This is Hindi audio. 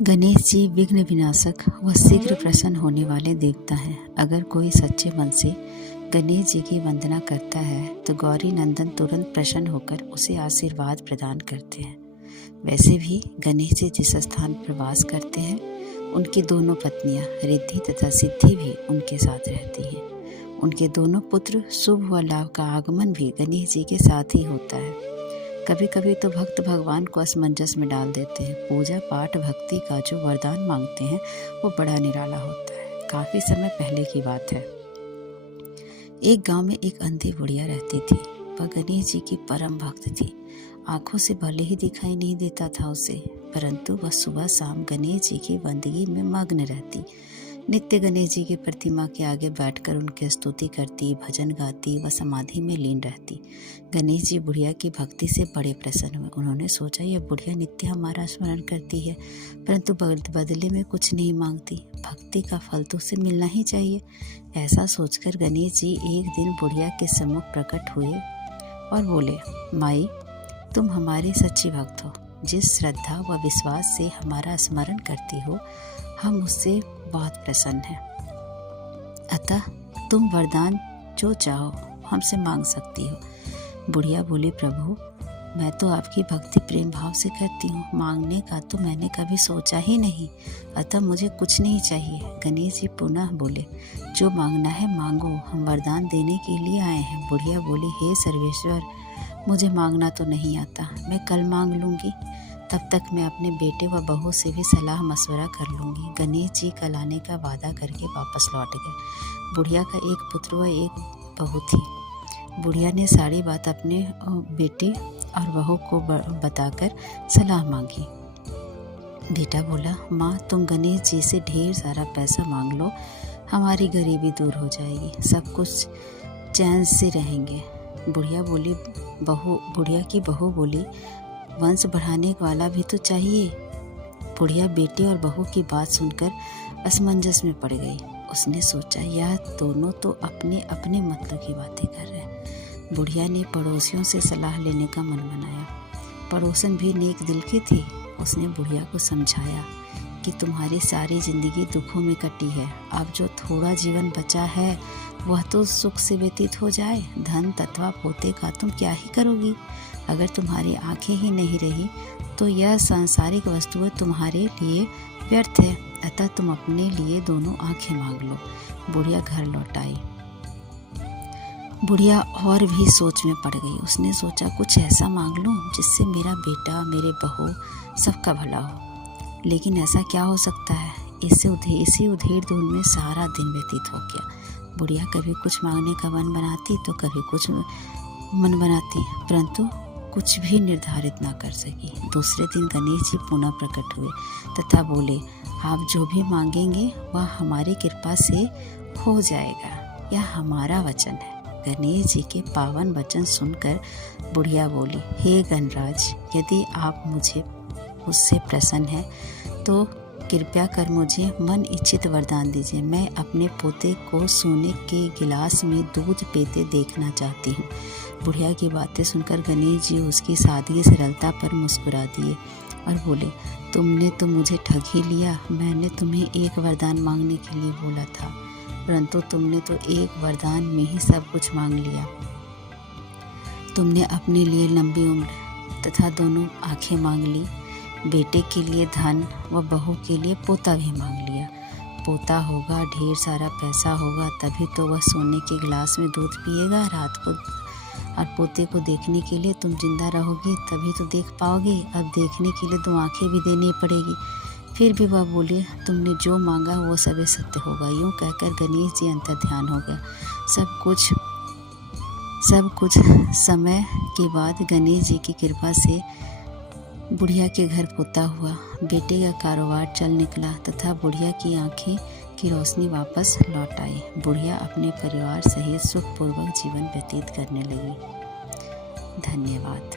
गणेश जी विघ्न विनाशक व शीघ्र प्रसन्न होने वाले देवता हैं। अगर कोई सच्चे मन से गणेश जी की वंदना करता है तो गौरी नंदन तुरंत प्रसन्न होकर उसे आशीर्वाद प्रदान करते हैं। वैसे भी गणेश जी जिस स्थान पर वास करते हैं उनकी दोनों पत्नियां रिद्धि तथा सिद्धि भी उनके साथ रहती हैं। उनके दोनों पुत्र शुभ व लाभ का आगमन भी गणेश जी के साथ ही होता है। कभी कभी तो भक्त भगवान को असमंजस में डाल देते हैं। पूजा पाठ भक्ति का जो वरदान मांगते हैं वो बड़ा निराला होता है। काफ़ी समय पहले की बात है। एक गांव में एक अंधी बुढ़िया रहती थी। वह गणेश जी की परम भक्त थी। आंखों से भले ही दिखाई नहीं देता था उसे, परंतु वह सुबह शाम गणेश जी की बंदगी में मग्न रहती। नित्य गणेश जी की प्रतिमा के आगे बैठकर उनकी स्तुति करती, भजन गाती व समाधि में लीन रहती। गणेश जी बुढ़िया की भक्ति से बड़े प्रसन्न हुए। उन्होंने सोचा यह बुढ़िया नित्य हमारा स्मरण करती है, परंतु बदले में कुछ नहीं मांगती। भक्ति का फल तो उसे मिलना ही चाहिए। ऐसा सोचकर गणेश जी एक दिन बुढ़िया के सम्मुख प्रकट हुए और बोले, माई, तुम हमारी सच्ची भक्त हो। जिस श्रद्धा व विश्वास से हमारा स्मरण करती हो हम उससे बहुत प्रसन्न हैं। अतः तुम वरदान जो चाहो हमसे मांग सकती हो। बुढ़िया बोली, प्रभु, मैं तो आपकी भक्ति प्रेम भाव से करती हूँ। मांगने का तो मैंने कभी सोचा ही नहीं, अतः मुझे कुछ नहीं चाहिए। गणेश जी पुनः बोले, जो मांगना है मांगो, हम वरदान देने के लिए आए हैं। बुढ़िया बोली, हे सर्वेश्वर, मुझे मांगना तो नहीं आता, मैं कल मांग लूँगी। तब तक मैं अपने बेटे व बहू से भी सलाह मशवरा कर लूँगी। गणेश जी कल आने का वादा करके वापस लौट गए। बुढ़िया का एक पुत्र व एक बहू थी। बुढ़िया ने सारी बात अपने बेटे और बहू को बताकर सलाह मांगी। बेटा बोला, माँ, तुम गणेश जी से ढेर सारा पैसा मांग लो, हमारी गरीबी दूर हो जाएगी, सब कुछ चैन से रहेंगे। बुढ़िया की बहू बोली, वंश बढ़ाने वाला भी तो चाहिए। बुढ़िया बेटे और बहू की बात सुनकर असमंजस में पड़ गई। उसने सोचा यह दोनों तो अपने अपने मतलब की बातें कर रहे हैं। बुढ़िया ने पड़ोसियों से सलाह लेने का मन बनाया। पड़ोसन भी नेक दिल की थी। उसने बुढ़िया को समझाया कि तुम्हारी सारी जिंदगी दुखों में कटी है, अब जो थोड़ा जीवन बचा है वह तो सुख से व्यतीत हो जाए। धन तथा पोते का तुम क्या ही करोगी? अगर तुम्हारी आंखें ही नहीं रही तो यह सांसारिक वस्तुएं तुम्हारे लिए व्यर्थ है। अतः तुम अपने लिए दोनों आंखें मांग लो। बुढ़िया घर लौट आई। बुढ़िया और भी सोच में पड़ गई। उसने सोचा कुछ ऐसा मांग लूं जिससे मेरा बेटा, मेरे बहू, सबका भला हो। लेकिन ऐसा क्या हो सकता है? इसी उधेड़ धुन में सारा दिन व्यतीत हो गया। बुढ़िया कभी कुछ मांगने का मन बनाती तो कभी कुछ मन बनाती, परंतु कुछ भी निर्धारित ना कर सकी। दूसरे दिन गणेश जी पुनः प्रकट हुए तथा बोले, आप जो भी मांगेंगे वह हमारी कृपा से हो जाएगा, यह हमारा वचन है। गणेश जी के पावन वचन सुनकर बुढ़िया बोली, हे गणराज, यदि आप मुझसे प्रसन्न हैं तो कृपया कर मुझे मन इच्छित वरदान दीजिए। मैं अपने पोते को सोने के गिलास में दूध पीते देखना चाहती हूँ। बुढ़िया की बातें सुनकर गणेश जी उसकी सादगी सरलता पर मुस्कुरा दिए और बोले, तुमने तो मुझे ठग ही लिया। मैंने तुम्हें एक वरदान मांगने के लिए बोला था, परंतु तुमने तो एक वरदान में ही सब कुछ मांग लिया। तुमने अपने लिए लंबी उम्र तथा दोनों आंखें मांग ली, बेटे के लिए धन व बहू के लिए पोता भी मांग लिया। पोता होगा, ढेर सारा पैसा होगा, तभी तो वह सोने के गिलास में दूध पिएगा रात को, और पोते को देखने के लिए तुम जिंदा रहोगे तभी तो देख पाओगे। अब देखने के लिए 2 आंखें भी देनी पड़ेगी। फिर भी वह बोले, तुमने जो मांगा वो सब सत्य होगा। यूँ कहकर गणेश जी अंतर्ध्यान हो गया। सब कुछ समय के बाद गणेश जी की कृपा से बुढ़िया के घर पोता हुआ। बेटे का कारोबार चल निकला तथा बुढ़िया की आंखें की रोशनी वापस लौट आई। बुढ़िया अपने परिवार सहित सुखपूर्वक जीवन व्यतीत करने लगी। धन्यवाद।